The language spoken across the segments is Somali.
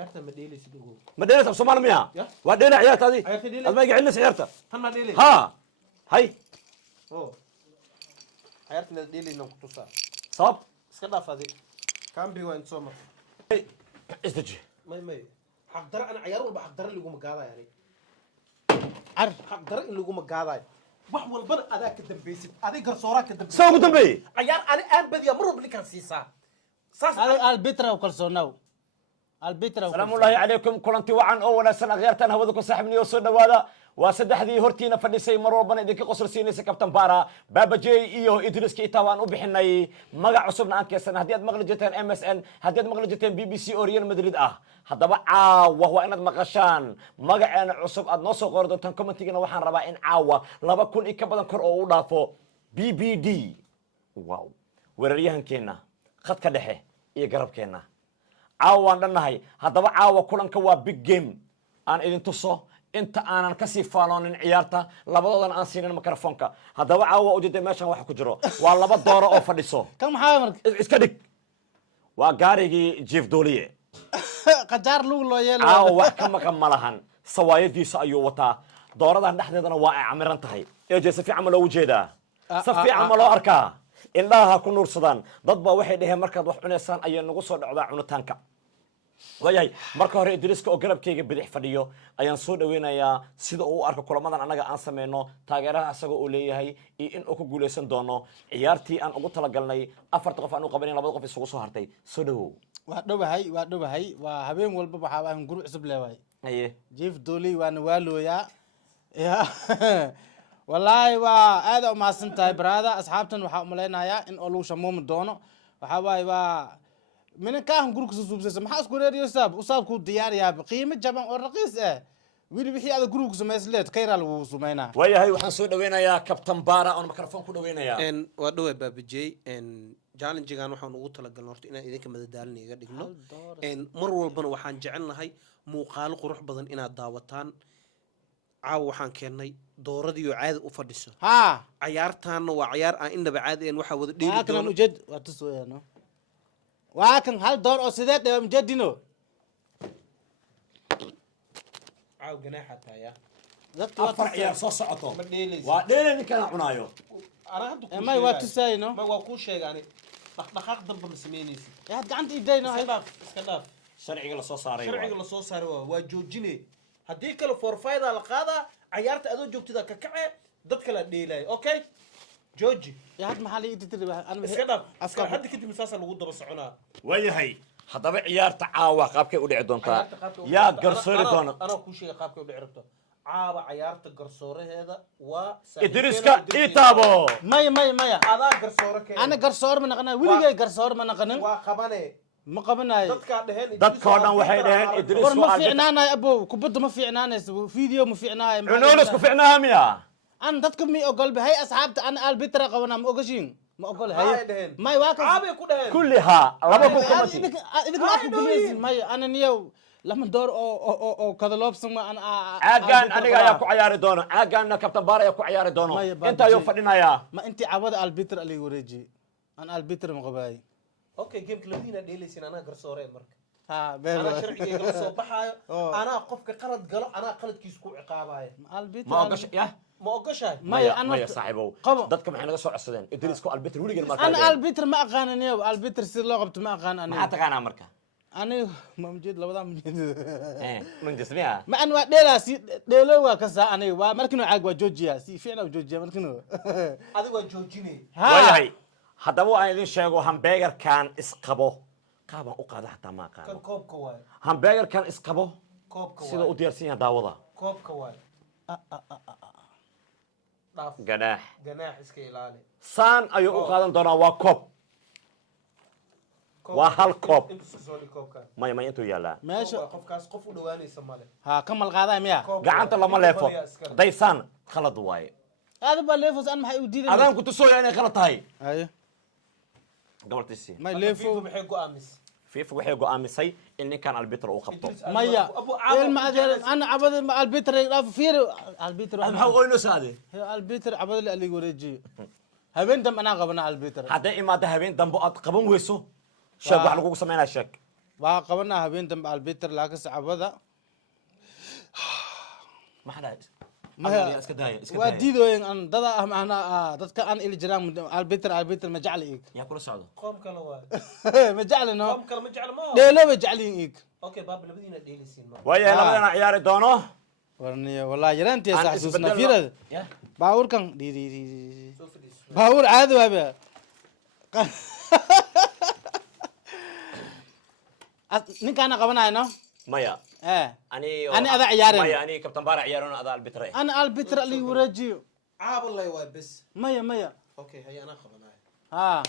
عيارته مديلي سيدو مدينة الصومال مياه ودينا عيارته هذه ما يقعد لنا عيارته هن مديلي ها هاي اوه عيارته مديلي نقطوسا صاب اسكدا فادي كان بي وين سومر استجي ماي حق درا انا عيار والبا حق درا اللي يقوم قاضاي يعني عارف حق درا اللي يقوم قاضاي wax walbana adaa ka dambaysid adiga garsooraa ka dambaysid soo ugu dambeeyay ciyaar ani aan badiya mar walba kan siisaa saas albitra u kalsoonaw albitra salaamu alayhi calaykum kulanti wacan oo wanaagsan akhyaartan hawada ku saaxiibniyo soo dhawaada waa saddexdii hortiina fadhisay mar walbana idinka qosol siinaysa kabtan baara baabajey iyo idriska itaa waan u bixinay magac cusubna aan keensan haddii aad maqli jirteen MSN haddii aad maqli jirteen BBC oo Real Madrid ah haddaba caawa waa inaad maqashaan magaceena cusub aad noo soo qori doontaan commentigana waxaan rabaa in caawa 2000 ka badan kor oo u dhaafo BBD wow weeraryahankeena khadka dhexe iyo garabkeena caawa waan dhannahay haddaba caawa kulanka waa big game aan idin tuso inta aanan ka sii faaloonin ciyaarta labadoodan aan siinin mikrofoonka haddaba caawa ujeeda meeshan waxa ku jiro waa laba dooro oo fadhiso kan maxaa marka iska dhig waa gaarigii jiif dooliye qajaar lugu loo yeelo caawa wax ka maqan ma lahan sawaayadiisa ayuu wataa dooradan dhexdeedana waa ay camiran tahay eeje si fiican ma loogu jeedaa si fiican ma loo arkaa indhaha ku nuursadaan dad baa waxay dhaheen markaad wax cunaysaan ayay nagu soo dhacdaa cunitaanka wayahay marka hore idriska oo garabkayga bidix fadhiyo ayaan soo dhaweynayaa sida uu u arko kulamadan annaga aan sameyno taageeraha asagoo uu leeyahay iyo in uu ku guuleysan doono ciyaartii aan ugu talagalnay afarta qof aan u qabanin labada qof isugu soo hartay soo dhawow waa dhawahay waa habeen walba waxaa aan guru cusub leeyahay aye jiif dooli waan waalooyaa ya wallahi waa aad u maasan tahay brada asxaabtan waxa u maleynayaa in oo lagu shamuumi doono waxa waay waa من كان جروك سوسوبس ما حاسس كورير يوساب وصاب كود ديار يا قيمة جبان ورقيس ويلي بحي هذا جروك سمسلت كيرال وسمينا ويا هاي وحن سو دوينا يا كابتن بارا أنا ميكروفون كو دوينا يا ان ودو بابجي ان جالن جيغان waxaan ugu talagalnay horta inaan idinka madadaalin iga dhigno in mar walbana waxaan jecelnahay muuqaal qurux badan inaad daawataan caaw waxaan keenay dooradii oo caadi u fadhiso ha ciyaartaana waa ciyaar aan inaba caadi aan waxa wada dheeli doono ujeed waa tusooyano واكن هل دور او سيدات دابا مجدينو عاو جناحة يا أفر عيار صوص عطو وديلي كان عنايو انا هدو ما يواتساينو ما واكو شيء يعني دقدقاق ضب مسمينيسي يا هاد عند ايدينا اسكلاف شرعي لا soo saaray شرعي لا soo saaray waa joojine hadii kale forfayda la qaada ciyaarta adoo joogtida ka kace dad kala dheelay okay جوجي يا هاد محل يدي تدري انا اسكدب اسكدب حد كنت مساسا لو دبا سكونا وياهي haddaba ciyaarta caawa qaabkay u dhici doontaa yaa garsoori doona ana ku sheegay qaabkay u dhici rabto caawa ciyaarta garsooraheeda waa idriska itaabo may adaa garsoore keen ana garsoor ma naqana wiligay garsoor ma naqanin waa qabane ma qabanaay dadka oo dhan waxay dhaheen idris war ma fiicnaanay abo kubadda ma fiicnaanayso video ma fiicnaay cunuunas ku fiicnaaha miya أنا تذكر مي أقول بهاي أصحاب أنا البترا قونا ما أقولين ما أقول هاي ما يواكب عابي كلها كلها ربكم كمتي إذا ما أقول ما أنا نيو لما دور أو كذا لابس ما أنا عاجان أنا يا كو عيار دونه عاجان كابتن بارا يا كو عيار دونه أنت يوم فدينا يا ما أنت عوض البترا اللي وريجي أنا البترا مقباي أوكي جيم كلودينا ديلي سين أنا قرصورين مرك ها أنا شرعي قرصو بحايو أنا قفك قلد قلو أنا قلد كيسكو عقاباي البترا ما أقش يا ما أقشها ما أنا صاحبه ضدك محنا نقص عصدين إدريسكو البتر ولي قال ما أنا البتر ما أغاني يا البتر سير لغبت ما أغاني أنا ما تغنى أمريكا أنا ما مجد لو بدأ مجد من جسمها ما أنا ديلا سي ديلا وكذا أنا ومركنه عقوى جوجيا سي فعلا جوجيا مركنه هذا هو جوجيني وياي هذا هو أيضا شيء همبرجر كان إسقبه قابا أقعد حتى ما قال كان كوب كواي همبرجر كان إسقبه كوب كواي سيدا أديرسين داوضة كوب كواي جناح اسكي لالي سان أيو أقعد دونا وكوب وهل كوب انت سولي كوب كان ما أنتو يلا ماشي قف كاس قف ودواني سمالي ها كمل غادا ميا قعدت لما ليفو دايسان خلط واي هذا بالليفوس أنا محي وديد أنا كنت سوي يعني غلط هاي أيه قبل تسي ما ليفو بحيقو أمس فيفا waxay go'aamisay in ninkan albitr uu qabto maya أنا عبد البتر فير البتر maxaa u oyno saade البتر عبد اللي وريجي هبين دم أنا قبنا البتر haday imaado habeen dambe aad qaban weyso sheeg wax lagu sameeynaa sheeg waa qabanaa habeen dambe albiter laakiin sacabada ما حدا ما اسك داية waa diidooyin aan dada ah macnaa dadka aan ili jiraan albiter ma jecli iig يا كل سعودة قوم كلا واي ma jecli no قوم كلا ما جعل ما dheelo bay jecliin iig اوكي باب لبدينا ديليسين ما ويا لبدنا عياري دونه warniyo wallahi yaraantii Aan xasuusna isbedelo. fiirada يا baabuurkan شوف دي baabuur caadi waabe ninkaana qabanayno مايا أني أني أذا عيارين. مايا أني كابتن بارع عيارون أذا البتري أنا البتر اللي ورجيو عاب الله واي بس مية اوكي هيا انا خبنا ها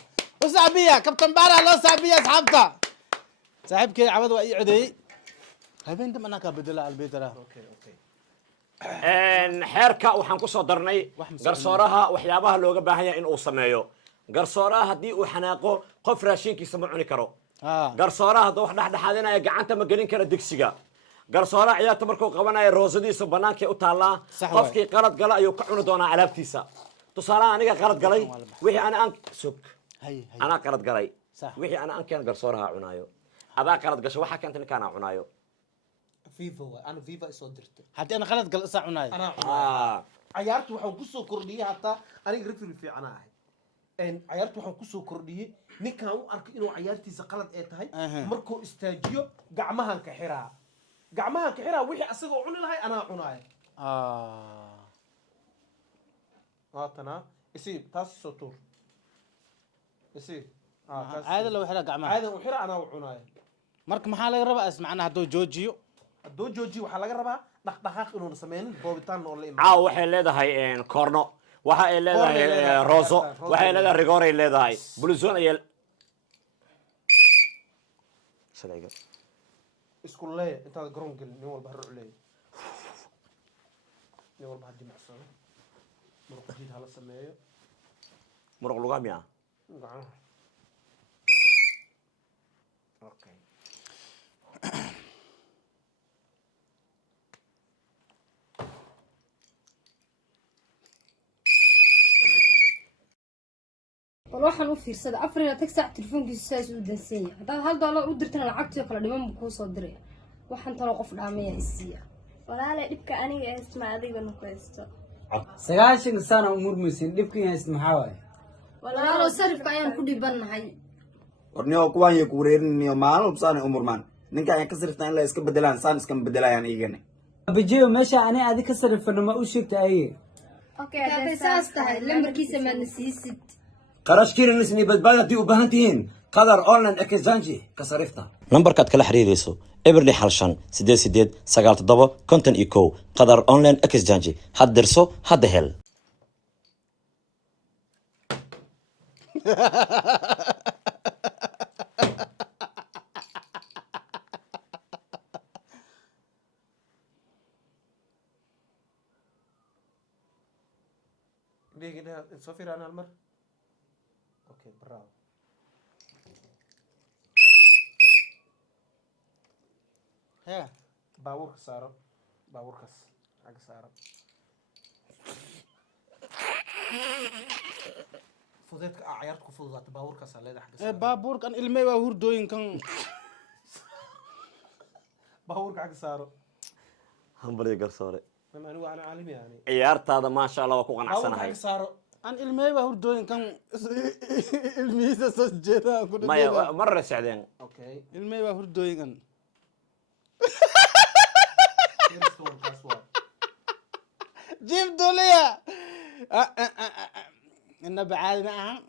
وصعبية كابتن بارع الله صعبية صاحبتها صاحبك عبد وأي عدي هبين دم أنا كبدلا البتر اوكي xeerka waxaan ku soo darnay Wax ma soo garsooraha waxyaabaha looga baahan yahay in uu sameeyo garsooraha haddii uu xanaaqo qof raashinkiisa ma cuni karo ها garsooraha hadduu wax dhexdhexaadinaya gacanta ma gelin karo digsiga garsooraha ciyaarta markuu qabanayo roosadiisa bannaankay u taallaa Sax waay. qofkii qalad gala ayuu ka cuni doonaa alaabtiisa tusaalaha aniga qalad galay wixii ana aan sug هي anaa qalad galay Sax. wixii ana aan keen garsooraha cunaayo adaa qalad gasho waxaa keenta ninkaana cunaayo فيفا واي انا فيفا صدرت حتى أنا غلط قل ساعة انا عيارتي waxaan ku soo kordhiyay hataa aniga referee fiican ahay عيارتي waxaan ku soo kordhiyay ninkan u arkay inuu ciyaartiisa qalad ay tahay markuu istaajiyo gacmahan ka xiraa wixii asagoo cuni lahay anaa cunaay waatana isii taas soo tuur isii عادة لو حرق عمها عاده u xira anaa cunaay مرك محل ربع اسمعنا هدو جوجيو hadduu joojiyo waxaa laga rabaa dhaqdhaqaaq inuuna sameynin boobitaan oo la caaw waxay leedahay corno waxa ay leedahay roso waxay leedahay rigor ay leedahay bulzon ay shalayga isku leeya intaad garoon gelin nin walba haruuc leeya nin walba ha jimicsano muruq jiid hala sameeyo muruq lugamiya gacmaha okay waxaan u fiirsaday afar iyo tag saac telefoonkiisu saas u dansan yahay haddaad hal doolar u dirtana lacagtii kala dhiman buu kuu soo diraya waxaan taloo qof dhaamaya isiiya walaale dhibka aniga haysta adigana ku haysto sagaashan sana umurmaysin dhibkan haysta maxaa waaye walaalow sarifka ayaan ku dhibannahay warniyo kuwaan iyo kuwareerinayo maalin ubsaan umurmaan ninka ay ka sirftaan in la iska bedelaan saan iska bedelayaan iigane abajeyo meesha ani adi ka sarifano ma u sheegta ayaga hadday saas tahay lambarkiisa maadna siisid qarashkiina nisni badbaad haddii u baahan tihiin qadar online exchange ka sarifta nambarkaad kala xiriirayso eberli xalshan 88 qadar online exchange had dirso hadda hel ليه كده صفر انا المر اوكي برافو ها باورك سارة باوركس حق سارة فضيتك عيارتك فضات باوركس على حق سارة بابور كان المي وهور دوين كان باورك حق سارة hambaliga garsoore انا عالمي يعني ciyaartaada maasha Allah waa ku باورك qanacsanahay حق سارة أنا المي وهور دوين كان الميزة سجلها كل maya marra sacdeen اوكي المي وهور دوين كان كيرستون كاسوار جيب دولية إنه بعاد معها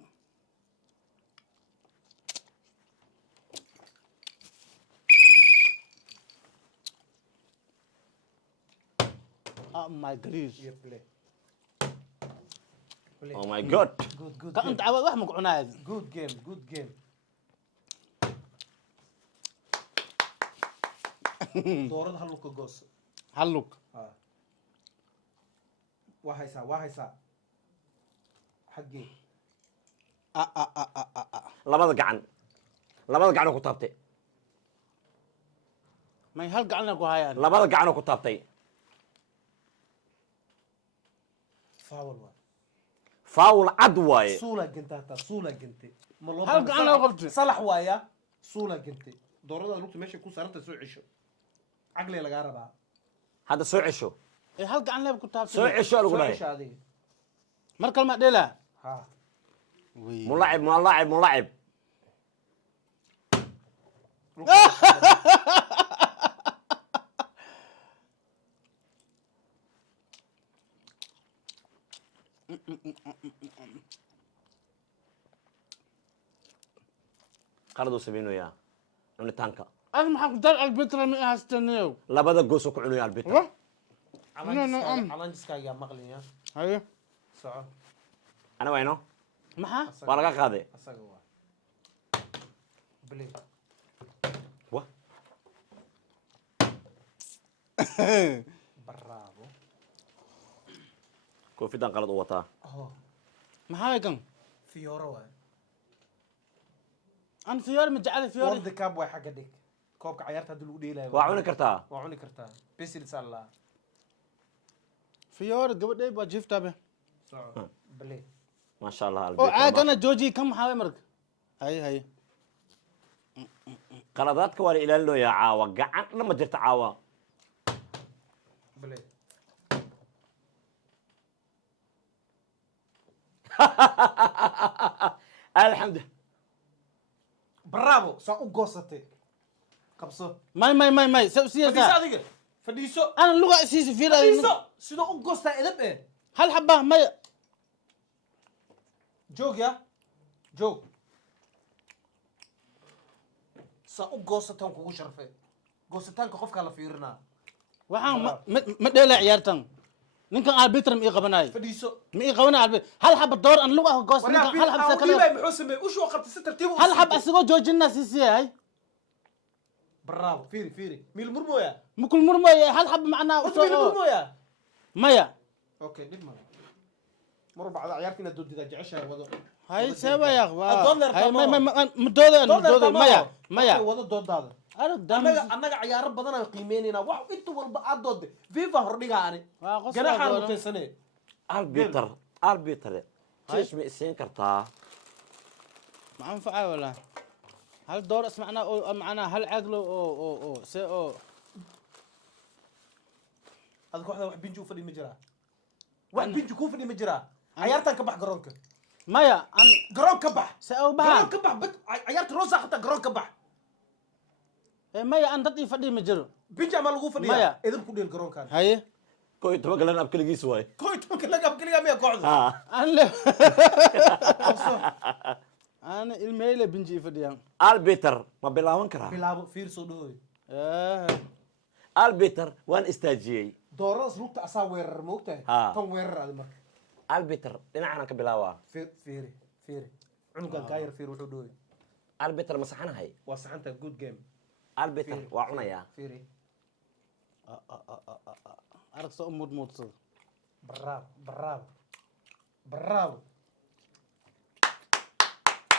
ماي جريز يبلي oh my god جود جود كان أنت عوض واحد مقعناد جود جيم جود جيم دورد هلوك جوس هلوك وهيسا حقي labada gacan ku taabtay ما يهلق عنك وهاي labada gacan ku taabtay فاول واحد faul cad waaye سولا جنت هتا سولا جنت هل قعنا وقلت؟ صلح وايا سولا جنت دورada lugta meesha ku saaranta soo cisho caqli laga rabaa hadda soo cesho ee hal gacan leeb ku taabsan soo cesho lagu dhahay cisho adiga mar kale ma dheela ha ملاعب ملاعب ملاعب قرضوا سبينو يا cunitaanka أنا ما حقدر البتر من هستنيو labada goos oo ku cunayo albita calanjiskaaga maqliya هاي soco ana wayno ما ها waa laga qaaday asaga waa blee wa bravo koofidan qalad u wataa oh ما هاي كم fiyooro waa أنا فيور مجعل فيور world cup way xagga dhig koobka ciyaarta hadii lagu dheelayo waa cuni kartaa waa cuni kartaa bisil sala فيور قبل ده يبغى جيفتا به soco blee ما شاء الله أو albita عاد أنا جوجي كم حاوي مرك هاي qaladaadka waa la ilaalinayaa caawa gacan ma jirta caawa blee alxamdu bravo saa u goosatay qabso ماي fadhiiso سياسة adiga fadhiiso أنا اللغة أساسي في fadhiiso sidoo u goostaa edab هل حبة ماي joog ya joog saa u goosataan kugu sharfay goositaanka qofkaa la fiirinaa waxaan ma dheela ciyaartan ninkan arbitr ma ii qabanayo fadhiiso ma ii qabanayo arbitr hal xaba door aan lug ah goos ninkan hal xaba dhiibay sakale muxuu sameeyey ushuu qabtay si tartiib hal xaba asagoo joojina siisiyahay bravo fiiri miil murmooya mukul murmaya hal xaba macnaa horta miil murmooya maya okay dhib ma mar bacda ciyaarta inaad doodidaa jeceshahay wado hay seeba ya dood leer hay tamo. mudooda maya wado doodaada arag annaga ciyaaro badan aan qiimeynayna wax inta walba aad doodde fifa hordhigaa ani waa qosla ganaxaan doona. mutaysane albiter jeesh ma isiin kartaa ma anfacay wala hal door ismacnaa oo macnaa hal caglo oo se oo ad kooxda wax binji u fadhi ma jiraa wax binji kuu fadhi ma jiraa ciyaartan ka bax garoonka maya an garoon ka bax se oo garoon baxa ka bax bad ciyaarta roosa xataa garoon ka bax maya an dad ii fadhi ma jiro binji ama lagu Maya. fadhiya edab ku dheel garoonkan haye koo iyo toban galan ab keligiis waay koy tobanka laga keligaa miya kooxda ha an le ana ilmeyle binji ii fadhiyaan albiter ma bilaaban karaa bilaabo fiir soo dhawooy albiter waan istaajiyey dooradaas lugta asaa weerar ma ogtahay Ha. tan weerar adi marka albiter dhinacana ka bilaabaa fiiri cunugan kaa yar fiir wuxuu dhawooy albiter ma saxanahay waa saxanta good game albiter waa cunayaa fiiri arag soo mudmuudsada bravo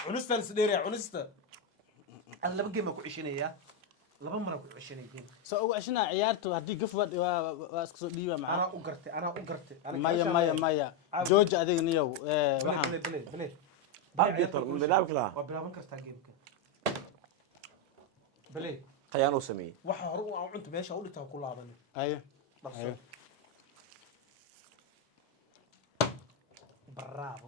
cunistan isdheeraya cunista ad laba game ku ceshinayaa laba mara ku ceshinaya game soo ugu ceshinaa ciyaartu haddii gaf waa iska soo dhiiba macaa anaa u gartay maya jooji adiga niyow waxaan bale albiter ma bilaabi karaa waa bilaaban kartaa gameka bale khayaan uu sameeyey waxa hore u aan cunta meesha u dhigtaa ku laaban haye dhaqso bravo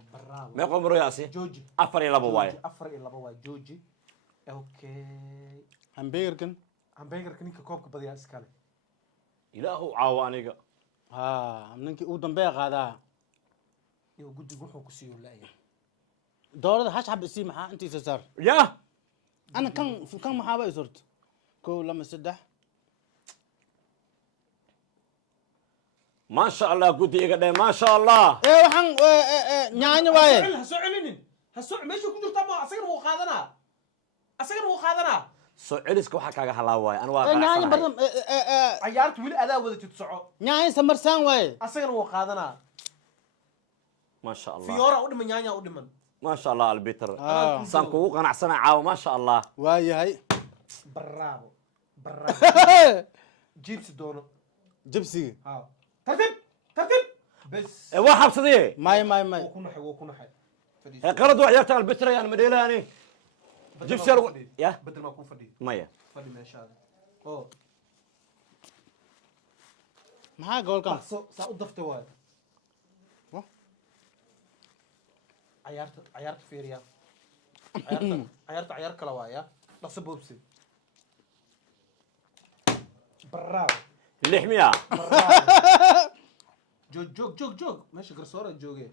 meeqoo maroyaasi jooji 4-2 waaye 4-2 waa jooji okay hamburgerkan hamburgerka ninka koobka badiyaa iskale ilaahu caawa aniga ha ninkii ugu dambeeya qaadaa iyo guddiga wuxuu ku siiyo laaya doorada hash xab isii maxaa intiisa saar ya ana kan maxaaba i sorta 1 2 3 ما شاء الله قد يقدر ما شاء الله waxaan nyaanya waaye ha soo celinin meesha ku jirta ma asagana wuu qaadanaa soo celiska waxa kaaga halaawaay aan waa nyaanya raacsanahay badan ciyaarta weli adaa wadatid soco nyaanya samarsaan waaye asagana wuu qaadanaa ما شاء الله fiyoora u dhiman nyaanya u dhiman ما شاء الله البيتر سانكو قنعسنا عاو ما شاء الله waayahay bravo jibsi doono jabsiga ha tartiib bes واحد صديق may wuu ku naxay قلد وعيرت البيتر يعني مديلاني جبسي يا بدل ما اكون فدي مايا فدي ماشي هذا اوه maxaa goolkan saa u daftay waay Wah. cayaarta fiiriya cayaar kale waaya dhaqso boobsi bravo اللحمية joog meesha garsooraa jooge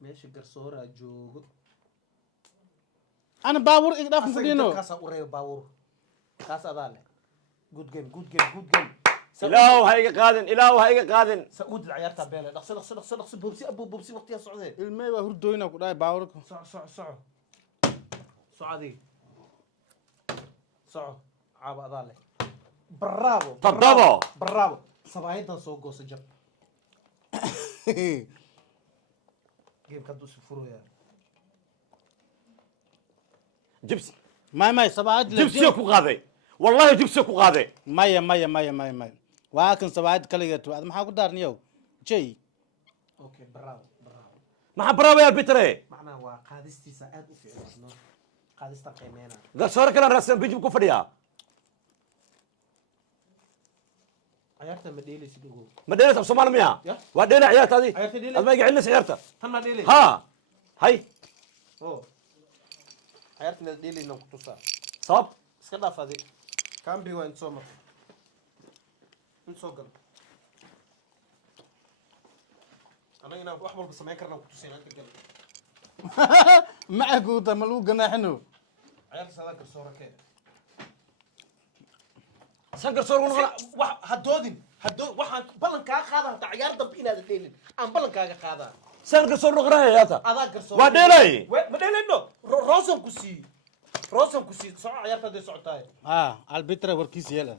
meesha garsooraa joogo ana baabuur ig dhaaf fadhiino kaasaa u reeba baabuur kaas adaa leh good game إلهو هاي قادن إلهو هاي قادن سعود العيارتا بيلا dhaqso boobsi boobsi waqtiyaa socdee ilmey baa hurdooyna ku dhahay baabuurka soco adigi soco caabo adaa leh bravo طبطبه sabaayadan soo goosa jab geemka hadduu si furoyaa جبسي may sabaayad جبسي كو قاضي والله جبسي كو قاضي maya waa kan sabaayad kaligeed waad maxaa ku daarniyow jay okay bravo ما برافو يا بيتري macnaha waa qaadistiisa aad u fiicno qaadistan qiimeena ذا صار كلام راسم بيجي كفريا cayaarta ma dheelaysid ogow ما دينا سومال ميا يا. ودينا عيارتها هذه عيارتي ديلي. ما يقعد لنا سيارتها tan ma dheelay ها هاي oo cayaarta ma dheelayna ku tusaa صاب iska dhaaf adi kambi waa insoo marka insoo gal anaga inaan wax walba samayn karnaa ku tusay inaan ka gal maca guuta ma lagu ganaaxino cayaarta sadaa garsoora kee سنكر صور ونغلا hadoodin waxaan ballan kaa qaada hataa cayaar dambe inaadan dheelin aan ballan kaaga qaadaa سنكر صور ونغلا يا تا adaa garsoora waa dheelay ma dheelayno roosan ku sii soco cayaarta hadday socotaay albitra warkiisa yeel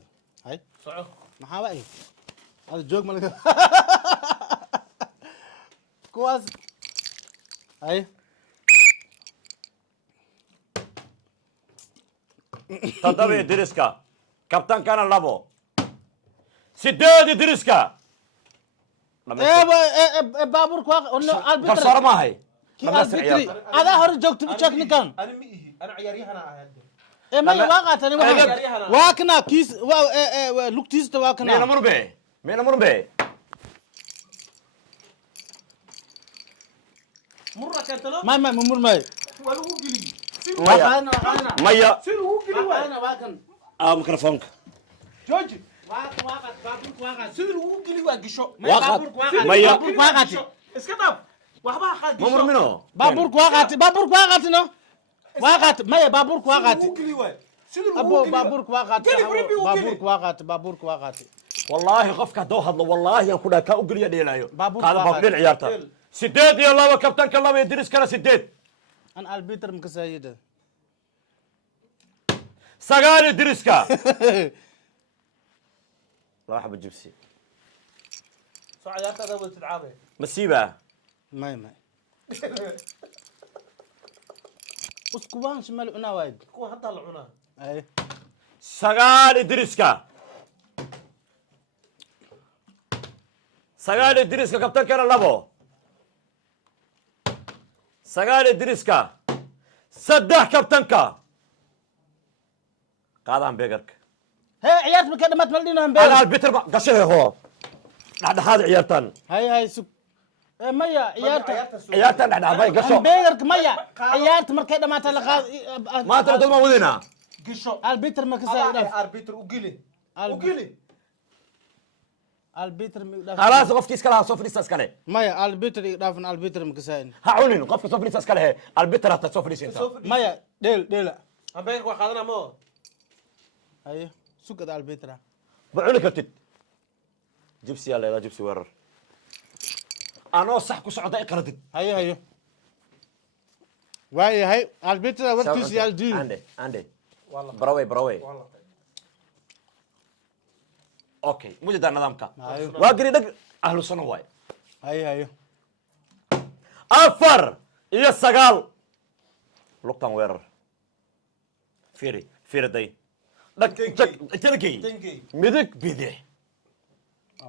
hay soco maxaa waay ada joog ma laga kuwaas hay تضبي دريسكا كابتن كان لابو سداد دريسكا baabuurka waa albitra كسر ما هي ki albitri adaa hore joogta u check ninkan ani ma ihi ana ciyaaryahana ahay hadda maya waa qaatani waa kana kiis lugtiista waa kana مين مربي murra keentano may murmay waa lagu geliy ميا si lagu geli waay waa kan ميكروفونك jooji sida lagu geli waa gisho ميا iska dhaaf waxba ha qaad ممر منو baabuurka waa qaati no waa qaati maya baabuurka waa qaati lagu geli waay sida lagu abo geli baabuurka waa qaati baabuurka waa qaati والله قفك دو هضل والله يا كلها كا اقول يا ديلايو بابور هذا فاقد. بابدين عيارته سديد يا الله كابتن كلام يدرس كلا سديد an albitr makasayida سقال يدرسكا راح بجبسي soo cayaarta adaa wada tidcaabay مسيبه may uskuwaan shimal una wayd kuwa hadda la cunaa ay سقال يدرسكا سقال يدرسكا كابتن كان لابو سقال يدرسكا سدح كابتنكا قاعد بيقرك hey ciyaarta markay dhamaad maldhina انا البيتر قشه هو بعد هذا عيارتان hay sug maya ciyaarta عيارتان بعد هذا قشه beegarka maya ciyaarta markay dhamaata la qaad ما ترى ما ودينا gisho albitr makasayida arbitr u geli albitr خلاص قفك اسكالها صوف لسه اسكاله maya albitr dhaafan albitr makasayin هعونين قفك صوف لسه اسكاله البيتر حتى صوف لسه انت maya dheel ambeeg waa qaadana mo ay sugada albitra بعونك كتد جبسي يلا يلا جبسي ورر انا صح كسعود اقردد hayo waayahay albitra warkiisa yaal diin عندي والله براوي والله اوكي مجد نظامك أيوه. واقري دق اهل السنه واي hayo افر يا السقال لقطان ويرر فيري داي دق تلقي دنجي مدك بيده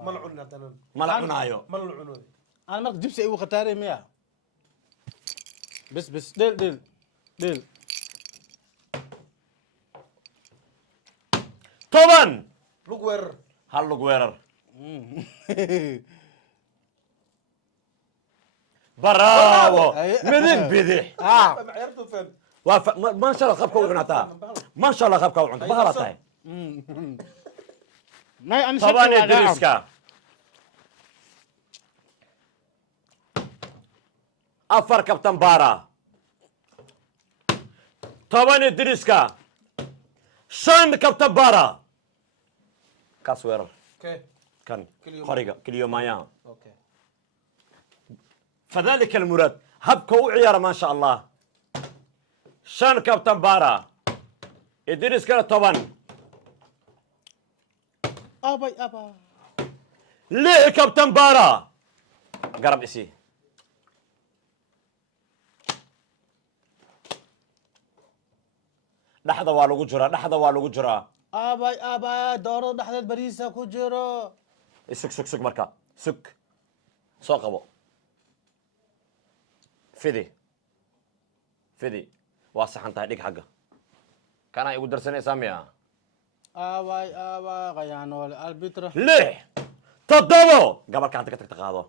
malcun haddana ملعنايو malcunood ana marka jibsi igu khataarey miya bes dheel طبعا lug weerar هل لوج ويرر براو مدق بدح ma ciyaartu fahmi ما شاء الله خبكه وعنتها ما شاء الله خبكه وعنتها بهرتها ما انا طبعا شكله ادريسكا افر كابتن بارا طبعا ادريسكا شان كابتن بارا كاسوير okay كان كل يوم. خريقه كل يوم ايام okay فذلك المراد هبكوا عيار ما شاء الله شان كابتن بارا ادريسكا طبعا ابا ليه كابتن بارا قرب اسي لحظة والو جرا لحظة والو جرا ابا دورو دحدد بريسا ku jiro سك سك سك مركا سك سوق ابو فدي واصح انت هديك حقه كان يقول درسني سامية ابا غيانو البتر ليه تضبو قبل كانت تقاضو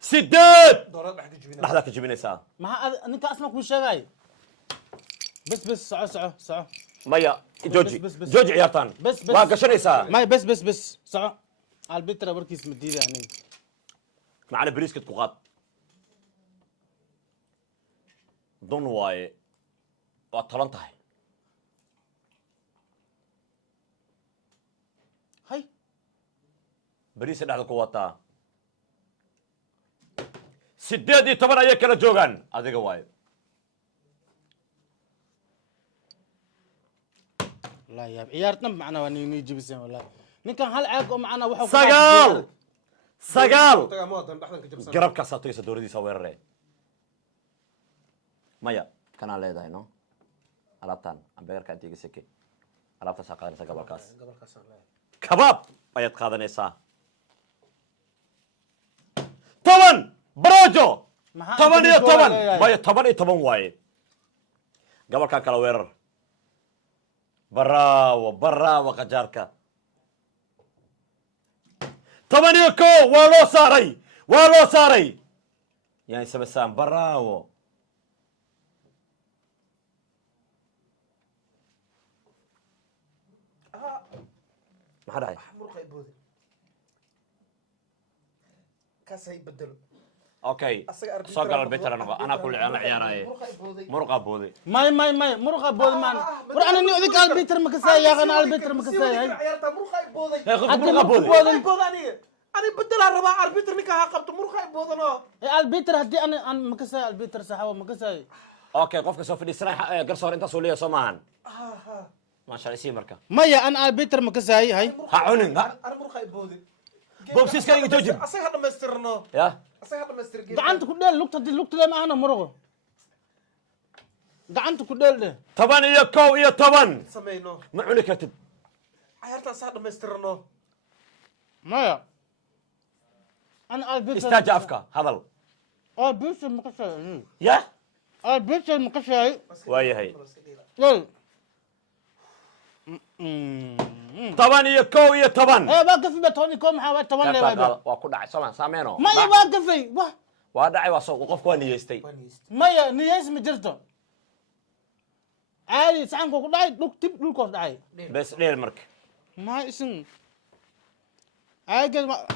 سداد dooraad dhex ka jibina لحظة تجيبني ساعة ما انت اسمك مش شغاي بس سعو ميا جوجي بس. جوجي عيارتان بس. واقشني ساعة ما بس سعو البتر بركيس مديده يعني معنا بريسكت كوغات دون واي وطلنتها هاي بريس dhexda ku wataa sideed iyo toban ayay kala joogaan adiga waayo لا يا عيارتنا معنا واني جيبسين والله نكان هل عاق معنا وحو sagaal tagaa ma wadan dhexdan ka jabsan garabkaasaa toysa dowladiisa weerare maya kanaa leedahay no alaabtan ambegarka inta iga seke alaabtaasaa qaadanaysa gabalkaas gabalkaasaan leeyahay kabaab ayaad qaadanaysaa toban baraajo Maxaa toban iyo inta toban leeyahay? maya toban iyo toban waaye gabalkan kala weerar baraawo qajaarka toban iyo ko waa loo saaray yani sabasaan baraawo maxaa dhacay muruqa boodi kaasay bedelo okay Asaga arbitra soo gal noqdo, arbitra noqo anaa kule ana ciyaaraaye muruqa booday muruqa booday ماي مرقه بود مان ور انا ني ودك البتر مكساي يا انا البتر مكساي هاي ciyaarta muruqa booday Hey, qof Hadda muruqa muruqa booday booday aniga ani bedela rabaa arbiter ninka ha qabto muruqa boodano البتر هدي انا مكساي البتر صحوا مكساي okay qofka soo fadhiisanay garsoor intaas uu leeyahay Soomaan ma sha Allah marka ما يا انا البتر مكساي هاي ha cunin ha ani muruqa booday boobsiiska iga joojin asaga dhamaystirno ya asaga dhamaystir قعنت كدل لقطه دي لقطه ما انا مرقه قعنت كدل ده toban iyo kow iyo toban sameeyno ma cuni kartid ciyaarta asaga dhamaystirno ما يا انا البتر istaaji afka hadal البتر مكساي ya البتر مكساي waayahay يلا toban iyo kow iyo toban ايه واقف بتوني كوم حاول توني waa ku dhacay Soomaan saameeno ما يا واقفي واه waa dhacay waa soo qofku waa niyeystay ما يا نياس مجرته عادي سعنكو كداي دوك تيب دولكو داي bes dheel marka ما اسم عاقل ما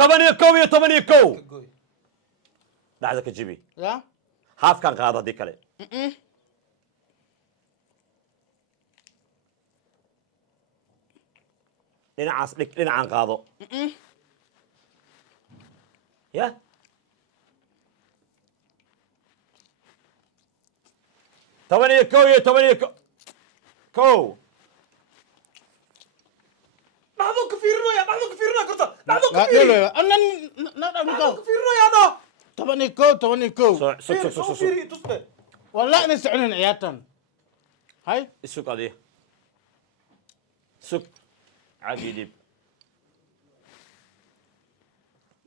toban iyo kow iyo toban iyo kow goy dhacda ka jibi لا haafkan qaado hadii kale dhinacaas dhig dhinacaan qaado ya toban iyo kow iyo toban iyo kow dhacdo ka fiirinoya korta dhacdo ka لا fiiri يلا انا لا dhacdo لا ka fiirinoya no تبني كو تبني كو soo sug sug sug sug fiiri tusbe والله انا سعنين عياتن هاي isug adii sug caagii dhiib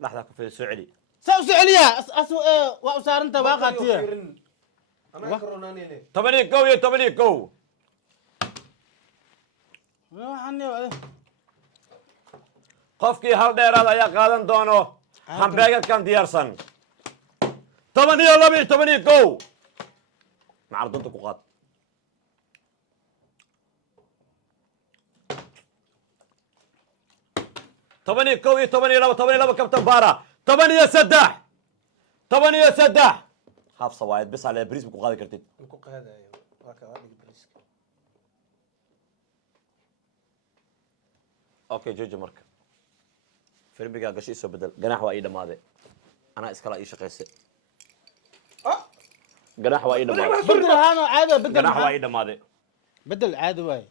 dhaxdaa ku fiiri soo celi سو سعليا اسو واسار انت واقعتيه أنا كروناني ليه 8 يا 8 qofkii hal dheeraad ayaa qaadan doono hambeegarkan diyaarsan 8 macardunta ku qaad 8 kabtan baara 8 haaf sawaayad bis ale bariis ku qaadi kartid نكو هذا هكا بريسك okay jooji marka firmiga gashi soo bedel ganax waa ii dhamaaday ana iskala ii shaqeysay ganax waa ii dhamaaday بدل هانو عادة بدل ganax waa ii dhamaaday بدل عادة واي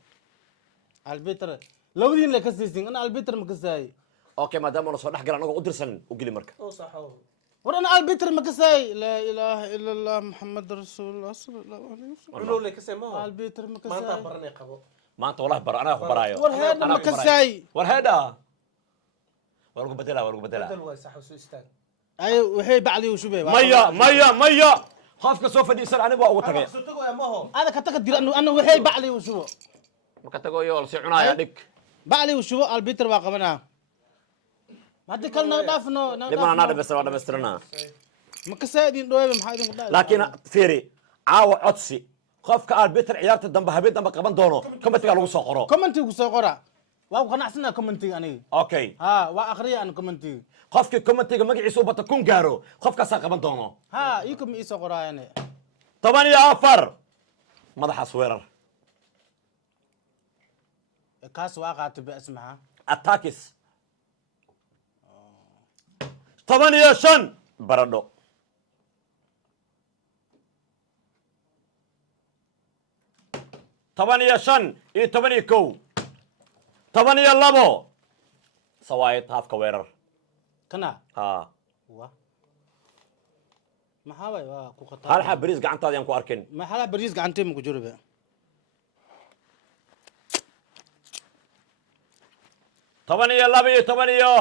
البيتر لو دين لك سيسين انا البيتر مكساي okay maadaama la soo dhex gala anagoo u dirsan u geli marka أو صح أو وانا البيتر مكساي لا اله الا الله محمد رسول الله صلى الله عليه وسلم قولوا لي كسي ما هو البيتر ما مكساي أنت برني قبو maanta wallahi bar anaa ku baraayo ورهيدا مكساي war heedha war ugu bedela بدل واي صح وسوستان اي وحي بعلي وشبه maya qofka soo fadhiisan aniga waa ugu tagay سوتكو يا ما هو هذا كتقدر انه وحي بعلي وشبه marka tago iyo si cunaya dhig بعلي وشبه البيتر واقبنا ما دي كلنا دافنو liman anaa dhameystirana مكساي دين دوي ما حد يقول laakiin fiiri caawa codsi qofka arbiter ciyaarta dambe habeen dambe qaban doono komitiga lagu soo qoro كومنتي وسوقرا واو قناعسنا كومنتي اني okay ها واخري انا كومنتي qofkii komitiga magaciisa u bata kun gaaro qofkaasaa qaban doono ها يكم اي سوقرا يعني 8 madaxaas weerar كاس واقعت باسمها atakis 8 baradho 8 iyo 8 8 sawaayad haafka weerar كنا ها وا ما حاوي وا كو خطا hal xab bariis gacantaada aan ku arkin ما حلا بريز قعنتي مكو جربه 8 iyo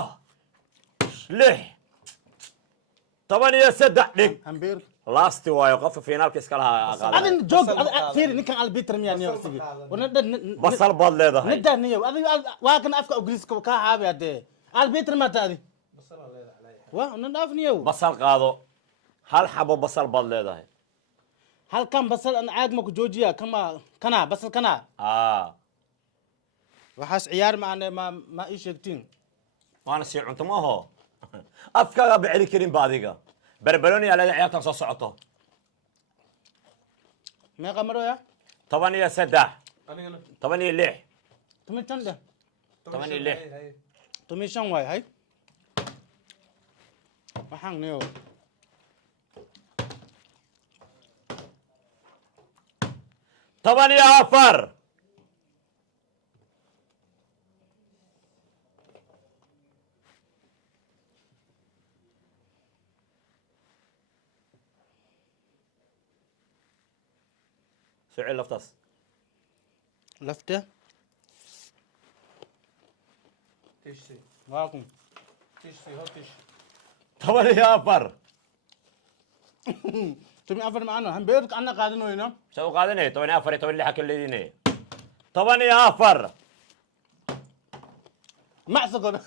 3 dhig همبير لاستي waayo qofka finaalka iska lahaa هذا qaada جوج فير نكن على البيتر ميان يوسبي وندا basal baad leedahay ندا نيو هذا واكن افكا اوغريس كا حابي هدي على البيتر ما تادي وا ندا نيو basal qaado hal xabo basal baad leedahay هل كان بصل انا عاد مكو جوجيا كما كنا بصل كنا وحاس عيار معنا ما ايش يكتين waana sii cunto ma aho afkaaga biceli karin ba adiga barbaroni ala ciyaartan soo socoto ما قمروا يا 8 أنا هنا 8 تمي تنده 8 تمي شان واي هاي ما حان نيو 8 سعي لفتاس لفته تيشتي واكم تيشتي هو تيش 8 تمي افر معنا هم بيرك انا قاعدين هنا سو قادني 8 8 كل ليديني 8 معسكر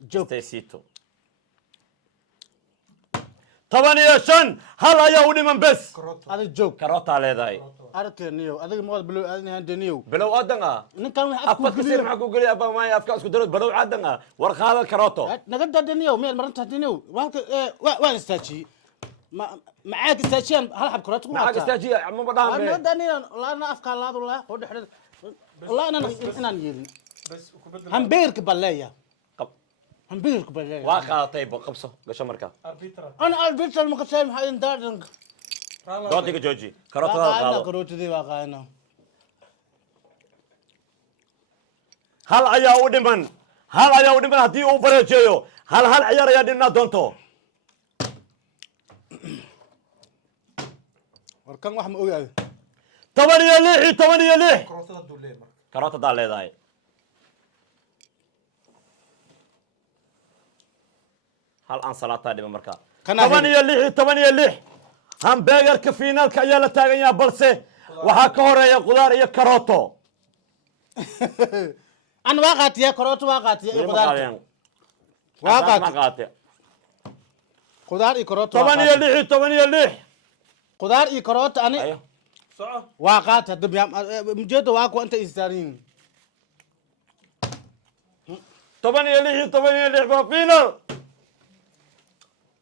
جوب تيسيتو 8 هل يا ودي من بس هذا جوب كروتا leedahay ارك نيو هذا مو بلو هذا نيو بلو ادنا نكان afka افكو kasir maxaa ku galiya aba maay afka isku darad balow cadana war qaada karoto نقدر دنيو ميل مرنت دنيو وين استاجي معاك استاجيان هل حب كرات maxaa istaajiya ma badhaan انا دنيو لا انا افكار لا والله خد حد والله انا يلي بس وكبدل هم بيرك بلايا هم بيرك بلايا waa qaadatay qabso gasho marka أربيترا انا البيت المقسم هاي دارن doodiga jooji karotada واقعنا qaado كروت دي واقعنا hal ayaa u dhiman haddii uu bareejeeyo hal ciyaar ayaa dhinaa doonto وركان واحد ما اوغاد تمانية ليحي 8 ليح كروسada duulee marka كاروتا دال ليداي هل ان صلاة دي مركا كان هيك. 8 ليحي 8 ليح همبرجر كفينال كايا لا تاغن يا بلسه waxaa ka horeeya qudaar iyo karooto أنا واقعت يا كروت واقعت يا خضار واقعت qaate خضار كروت 8 ليحي 8 ليح خضار كروت أنا ايوه soco واقعت هذا مجد واقع أنت إستارين 8 ليحي 8 ليح بفينال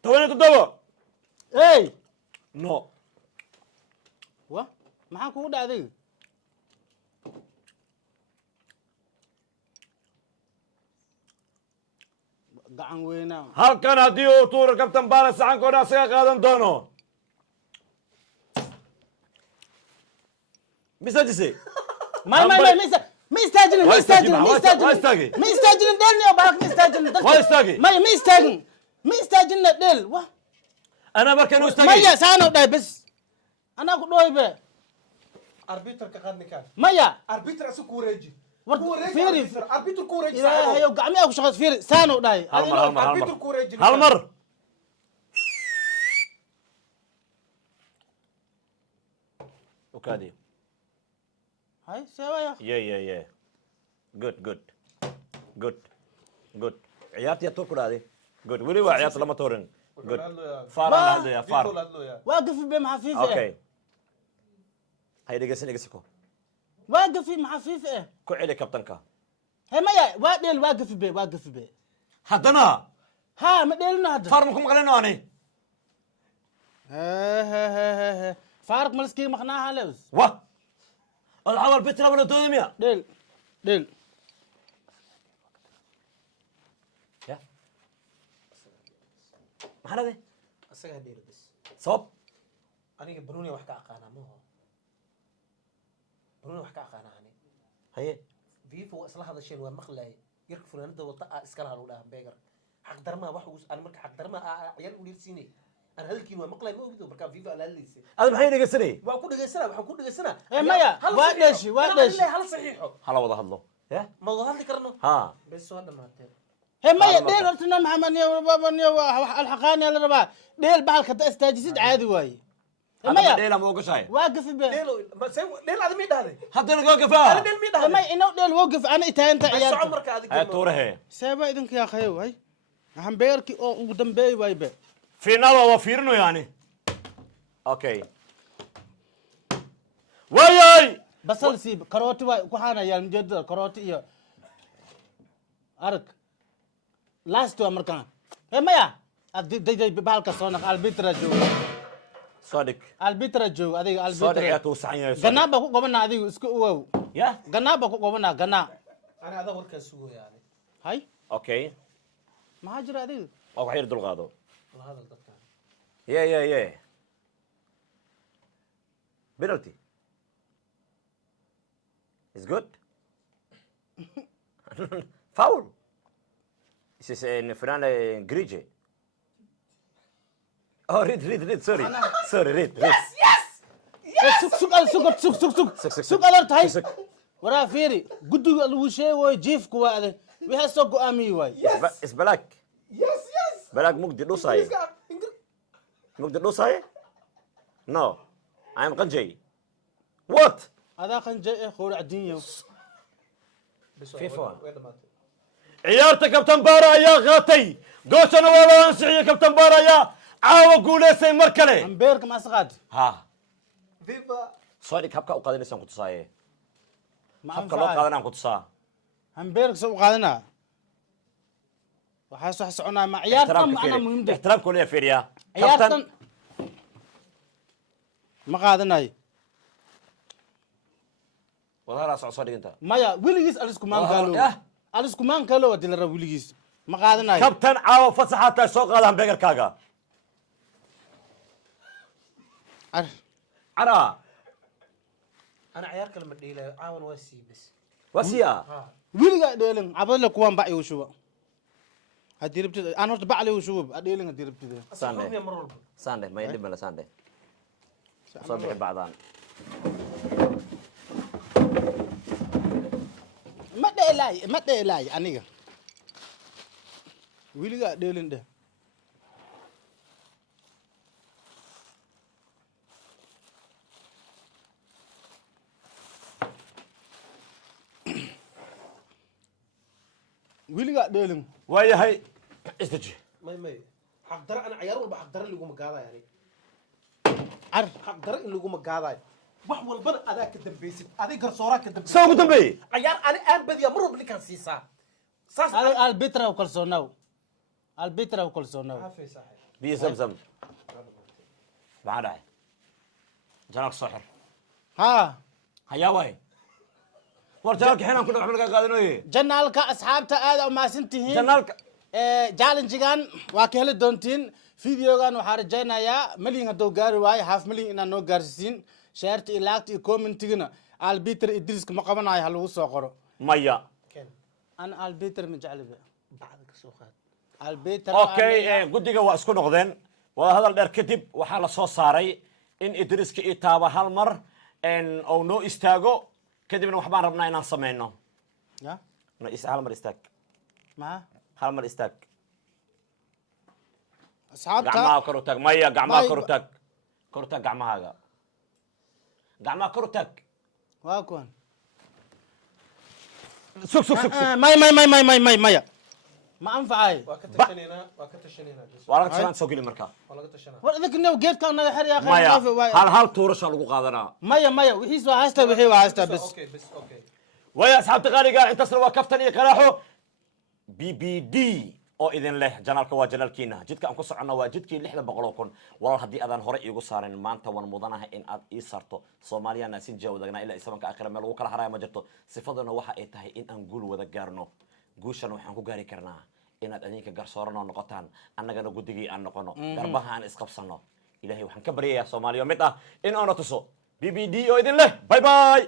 8 تدبا إيه نو وا ما كود هذا gacan weyna halkan haddii uu tuuro kabtan baana saxankooda asaga qaadan doono misajise ما يستاجن ما يستاجن ما يستاجن ما يستاجن دلني وبارك ما يستاجن ما يستاجن ما يستاجن ما يستاجن دل وا انا markan u ما istaagay يا سانو داي بس انا كو دوي به arbiter ka qaadni kaan ما يا arbiter asu ku wareeji فيري arbiter ku wareeji يا هيو قعمي اكو شخص فيري سانو داي arbiter ku wareeji hal mar وكادي هاي سوا يا good ciyaartii aad ku dhaaday good weli waa ciyaarta lama toorin good faara hadlo ya faar واقف بمع فيفا okay hay dhegeysan واقف مع فيفا ku celi kabtanka هي ما يا وادل واقف به haddana ها ما دلنا هذا faar ma ku maqlino ani ها فارق ملسكي مقناها لوز wa العمل بيتنا ولا تودميا دل يا maxaa dhade asaga dheer bas sabab aniga Bruni wax ka aqaana ma ho Bruni wax ka aqaana ani haye Vivo isla hadasheen waa maqlay yarka funaanada wata iska laha lagu dhahan beegar xaq darma wax uu aan marka xaq darma ayaan u leelsiinay aan halkiin waa maqlay ma ogdo marka Vivo ala leeysay aad maxay dhegeysanay waa ku dhageysanaa waxaan ku dhageysanaa maya waa dheeshi hal saxiixo hala wada hadlo ya ma wada hadli karno ha bes soo dhamaatay هي ما يدير هرتنا محمد يا بابا يا الحقاني يا ربا ديل بالك استاجسد عادي واي ما يا dheela ma ogashahay واقف به deel aad mi dhahday haddana goo gafaa deel mi dhahday ما انه ديل وقف انا انت soo عيال marka adig ay tuurahe سيبا اذنك يا اخي هاي هم بيركي او دمبي واي به fiinada waa fiirino yani okay wayay بصل سيب كروتي واي كحانا يا مجد كروتي يا ارك لاست امريكان هي ما يا دي بالك صونك البيترا جو صادق البيترا جو ادي صادق البيترا yaa tuusacan yahay غنابا كو قبنا ادي اسكو او ya غنابا كو قبنا غنا ana ada warka sugo yaani هاي okay ما هاجر ادي oo wax yar dul qaado la hadal dadkan yeah penalty is good foul this is in Fernando Grige oh read sorry read سوق الارت هاي ورا فيري قدو الوشي وي جيف كواده وها سو قامي واي is black yes black mugdi dhusay mugdi dhusay no I am qanjay what هذا كان جاي خور عدين FIFA way dhamaatay ciyaarta kabtan baara ayaa qaatay gooshana waa loo ansixiyay kabtan baara ayaa caawa guuleystay mar kale امبيرك ما سقاد ha Viva صادق habka u qaadanaysaan ku tusaaye ما habka loo qaadanaan ku tusaa امبيرك سوق قادنا waxaa soo soconaa ma ciyaartan macna muhiim ah ixtiraamku leeyahay fiiriya ciyaartan kabtan ma qaadanay wadaala soo dhiginta maya wiligiis alisku maan gaalo alisku maan gaalo wadi la rab wiligiis ma qaadanay kabtan caawa fasaxaata soo qaadaan beegarkaaga cara ana ciyaar kale ma dheelay caawan waa sii bas wasiya wiliga dheelin abadle kuwan baa iyu shuba hadii rabtid aan horta bacli iyu shuba dheelin hadii rabtid Sunday. mar walba Sunday ma yidhi mala Sunday soo bixi bacdaan ما ديلاي أنيقا ويلقى ديلين ده ويلقى ديلين ويا هي استجي ما حقدر أنا عيار ولا بحقدر اللي يقوم قاضي يعني عارف حقدر اللي يقوم قاضي wax walbana adaa ka dambaysid adig garsooraa ka dambaysid سوق دمبي cayaar ani aan badiya mar walba ninkaan siisaa saas البترا وكلسوناو البترا وكلسوناو عافية صاحب بي زمزم بعد جناك صحر ها هيا وين ورجالك حين كنا نحمل قاعدين ايه جنالك أصحابته هذا وما سنتهين جنالك جالنجيغان واكهل دونتين فيديوغان وحارجينا يا مليون هدو غاري واي هاف مليون إنا نو غارسين شيرتي لاكتي كومنتيغنا البيتر إدريس كما قبنا هلو سو قرو ميا كان أنا البيتر مجعلبه بعدك سوخات البيتر اوكي قديga waa isku noqdeen wada hadal dheer kadib waxaa la soo saaray in Idriska ii taaba hal mar oo noo istaago kadibna wax baan rabnaa inaan sameeyno يا no is hal mar istaag ما hal mar istaag أصحابته gacmaha kor u taag maya gacmaha May- kor u taag gacmahaaga gacmaha kor u taag واكون sug sug sug ماي ما أنفعي waa ka tashanayna bas waa laga tashanaa soo geli markaa waa laga tashanaa وذاك إنه جيت كان نحر يا maya أخي hal tuurasha lagu qaadanaa مايا وحيس وهاستا وحي وهاستا بس okay bas okay ويا أصحاب تقاليقا انتصروا وكفتن إقراحو BBD oo idin leh janaalka waa janaalkiina jidka aan ku socono waa jidkii 600 kun walaal hadii adan hore iigu saarin maanta waan mudanahay in aad ii sarto Soomaaliya sin jaawdagna ilaa isabanka aakhira meel ugu kala harayo ma jirto sifaduna waxa ay tahay in aan guul wada gaarno guushan waxaan ku gaari karnaa inaad adinka garsoorano noqotaan annagana gudigii aan noqono garbaha aan isqabsano ilaahay waxaan ka baryayaa Soomaaliya mid ah in aan tuso BBD oo idin leh bye bye